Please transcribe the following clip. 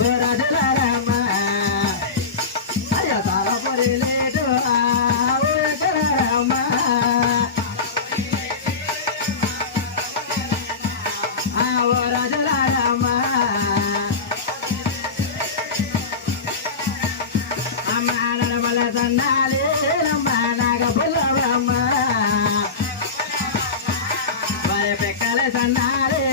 ఓ రాజలారామ్మ అయ్యా తారపరె లేట ఆ ఓకమ్మ ఆ ఓ రాజలారామ్మ అమ్మ నరవల సన్నాలే నంబ నాగపల్లవమ్మ ఓ రాజలారామ్మ bare pekkale sannale